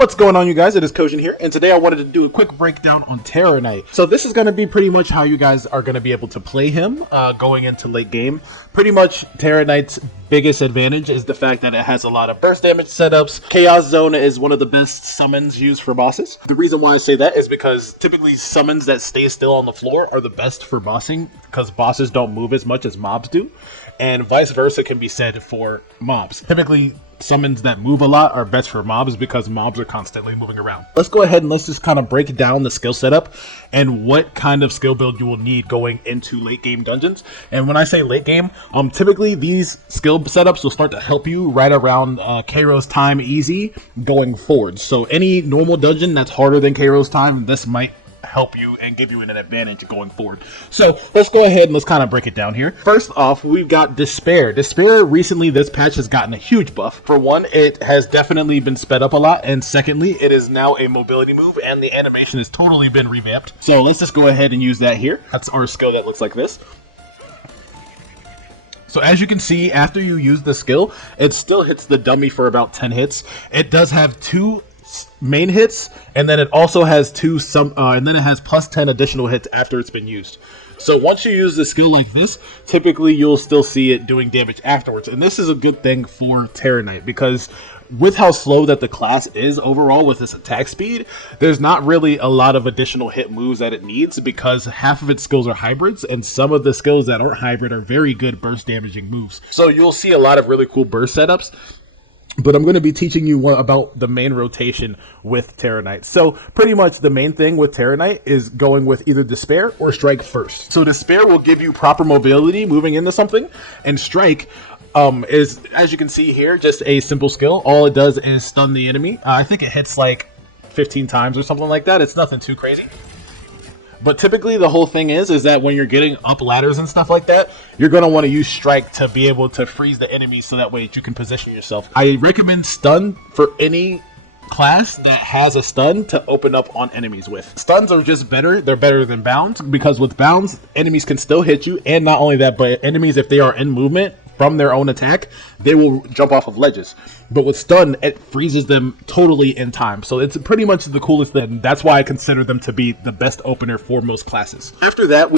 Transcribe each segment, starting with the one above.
What's going on, you guys? It is Kojin here, and today I wanted to do a quick breakdown on Terror Knight. So this is going to be pretty much how you guys are going to be able to play him going into late game. Pretty much Terror Knight's biggest advantage is the fact that it has a lot of burst damage setups. Chaos Zone is one of the best summons used for bosses. The reason why I say that is because typically summons that stay still on the floor are the best for bossing, because bosses don't move as much as mobs do, and vice versa can be said for mobs. Typically, summons that move a lot are best for mobs because mobs are constantly moving around. Let's go ahead and let's just kind of break down the skill setup and what kind of skill build you will need going into late game dungeons. And when I say late game, typically these skill setups will start to help you right around Kairos time easy going forward. So any normal dungeon that's harder than Kairos time, this might help you and give you an advantage going forward. So let's go ahead and let's kind of break it down here. First off, we've got Despair. Despair recently, this patch has gotten a huge buff. For one, it has definitely been sped up a lot, and secondly, it is now a mobility move and the animation has totally been revamped. So let's just go ahead and use that here. That's our skill that looks like this. So as you can see, after you use the skill, it still hits the dummy for about 10 hits. It does have 2 main hits, and then it also has and then it has plus 10 additional hits after it's been used. So once you use the skill like this, typically you'll still see it doing damage afterwards, and this is a good thing for Terror Knight because with how slow that the class is overall with its attack speed, there's not really a lot of additional hit moves that it needs because half of its skills are hybrids, and some of the skills that aren't hybrid are very good burst damaging moves. So you'll see a lot of really cool burst setups. But I'm going to be teaching you about the main rotation with Terror Knight. So pretty much the main thing with Terror Knight is going with either Despair or Strike first. So Despair will give you proper mobility moving into something, and Strike is, as you can see here, just a simple skill. All it does is stun the enemy. I think it hits like 15 times or something like that. It's nothing too crazy. But typically the whole thing is that when you're getting up ladders and stuff like that, you're going to want to use Strike to be able to freeze the enemy so that way you can position yourself. I recommend Stun for any class that has a stun to open up on enemies with. Stuns are just better. They're better than bounds because with bounds, enemies can still hit you. And not only that, but enemies, if they are in movement from their own attack, they will jump off of ledges. But with stun, it freezes them totally in time. So it's pretty much the coolest thing. That's why I consider them to be the best opener for most classes. After that,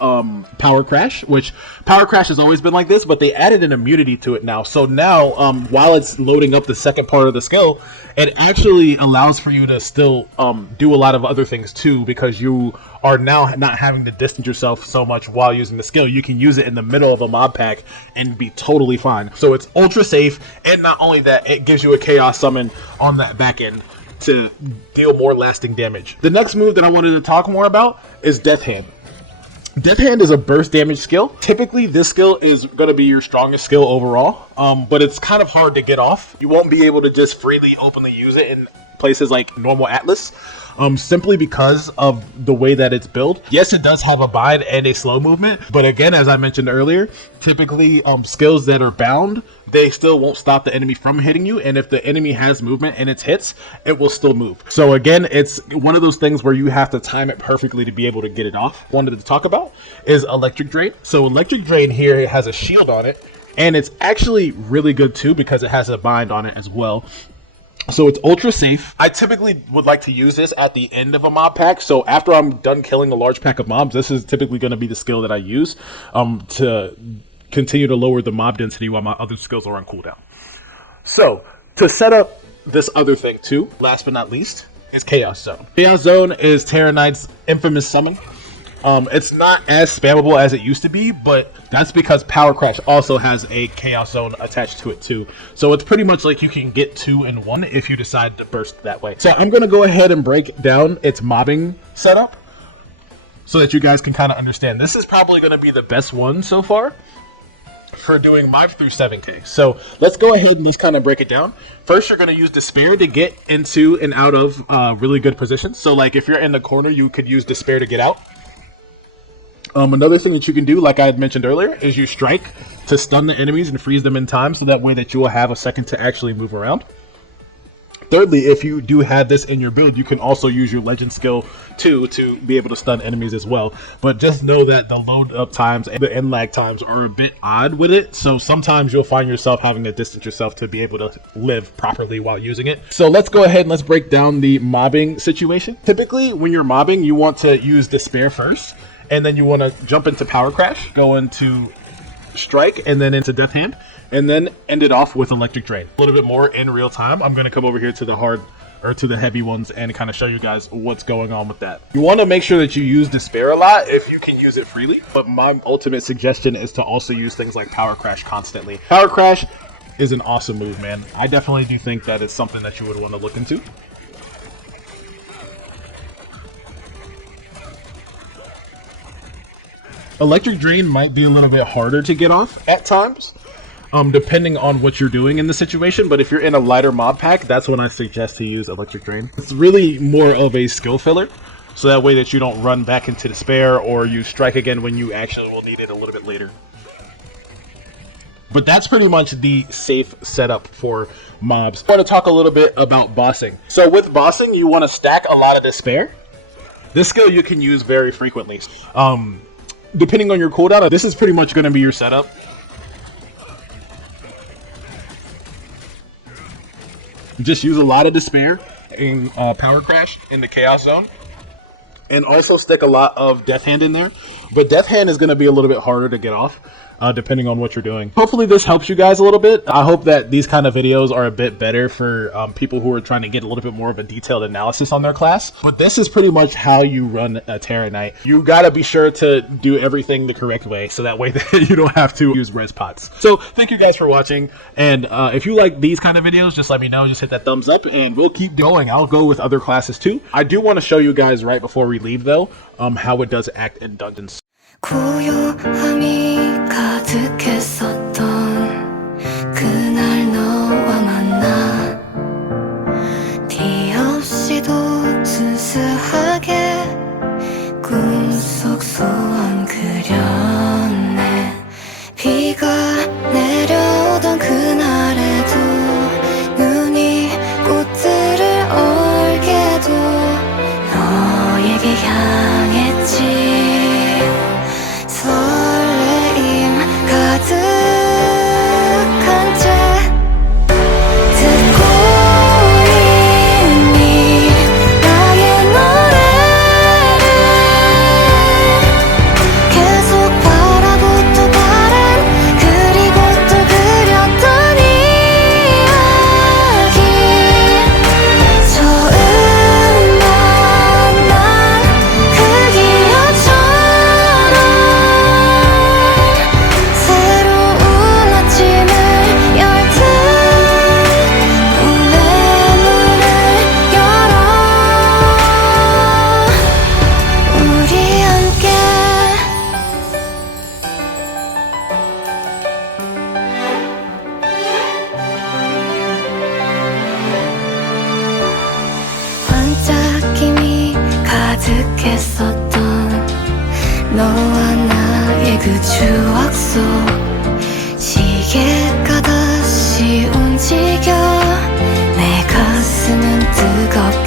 Power Crash, which Power Crash has always been like this, but they added an immunity to it now. So now, while it's loading up the second part of the skill, it actually allows for you to still do a lot of other things too, because you are now not having to distance yourself so much while using the skill. You can use it in the middle of a mob pack and be totally fine. So it's ultra safe, and not only that, it gives you a chaos summon on that back end to deal more lasting damage. The next move that I wanted to talk more about is Death Hand. Death Hand is a burst damage skill. Typically, this skill is going to be your strongest skill overall, but it's kind of hard to get off. You won't be able to just freely, openly use it in places like normal Atlas, simply because of the way that it's built. Yes, it does have a bind and a slow movement, but again, as I mentioned earlier, typically skills that are bound, they still won't stop the enemy from hitting you, and if the enemy has movement and it's hits, it will still move. So again, it's one of those things where you have to time it perfectly to be able to get it off. Wanted to talk about is Electric Drain. So Electric Drain here has a shield on it, and it's actually really good too because it has a bind on it as well. So it's ultra safe. I typically would like to use this at the end of a mob pack. So after I'm done killing a large pack of mobs, this is typically going to be the skill that I use to continue to lower the mob density while my other skills are on cooldown. So to set up this other thing too, last but not least, is Chaos Zone. Chaos Zone is Terror Knight's infamous summon. It's not as spammable as it used to be, but that's because Power Crash also has a Chaos Zone attached to it too. So it's pretty much like you can get 2 in 1 if you decide to burst that way. So I'm going to go ahead and break down its mobbing setup so that you guys can kind of understand. This is probably going to be the best one so far for doing mob through 7k. So let's go ahead and let's kind of break it down. First, you're going to use Despair to get into and out of really good positions. So like if you're in the corner, you could use Despair to get out. Another thing that you can do, like I had mentioned earlier, is you Strike to stun the enemies and freeze them in time, so that way that you will have a second to actually move around. thirdly, if you do have this in your build, you can also use your legend skill too to be able to stun enemies as well. But just know that the load up times and the end lag times are a bit odd with it, so sometimes you'll find yourself having to distance yourself to be able to live properly while using it. So let's go ahead and let's break down the mobbing situation. Typically when you're mobbing, you want to use Despair first, and then you want to jump into Power Crash, go into Strike, and then into Death Hand, and then end it off with Electric Drain. A little bit more in real time. I'm going to come over here to the hard or to the heavy ones and kind of show you guys what's going on with that. You want to make sure that you use Despair a lot if you can use it freely, but my ultimate suggestion is to also use things like Power Crash constantly. Power Crash is an awesome move, man. I definitely do think that it's something that you would want to look into. Electric Drain might be a little bit harder to get off at times, depending on what you're doing in the situation, but if you're in a lighter mob pack, that's when I suggest to use Electric Drain. It's really more of a skill filler, so that way that you don't run back into Despair or you strike again when you actually will need it a little bit later. But that's pretty much the safe setup for mobs. I want to talk a little bit about bossing. So with bossing, you want to stack a lot of Despair. This skill you can use very frequently. Depending on your cooldown, this is pretty much going to be your setup. Just use a lot of Despair in Power Crash in the Chaos Zone. And also stick a lot of Death Hand in there. But Death Hand is going to be a little bit harder to get off, depending on what you're doing. Hopefully this helps you guys a little bit. I hope that these kind of videos are a bit better for people who are trying to get a little bit more of a detailed analysis on their class. But this is pretty much how you run a Terra Knight. You got to be sure to do everything the correct way, so that way that you don't have to use res pots. So thank you guys for watching. And if you like these kind of videos, just let me know. Just hit that thumbs up and we'll keep going. I'll go with other classes too. I do want to show you guys right before we leave though, how it does act in dungeons. 고요함이 가득했었던 그날 너와 만나 티 없이도 순수하게 꿈속 소원 그렸네. 비가 내려오던 그날에도 눈이 꽃들을 얼게도 너에게 향했지. 설레임 가득한 채 듣고 있니 나의 노래를 계속 바라고 또 바란 그리고 또 그렸던 이야기 처음 만난 그 기억처럼 새로운 아침을 열 듯 꿈의 문을 열어 우리 함께 반짝임이 가득했었던 너와 나의 그 추억 속 시계가 다시 움직여 내 가슴은 뜨겁게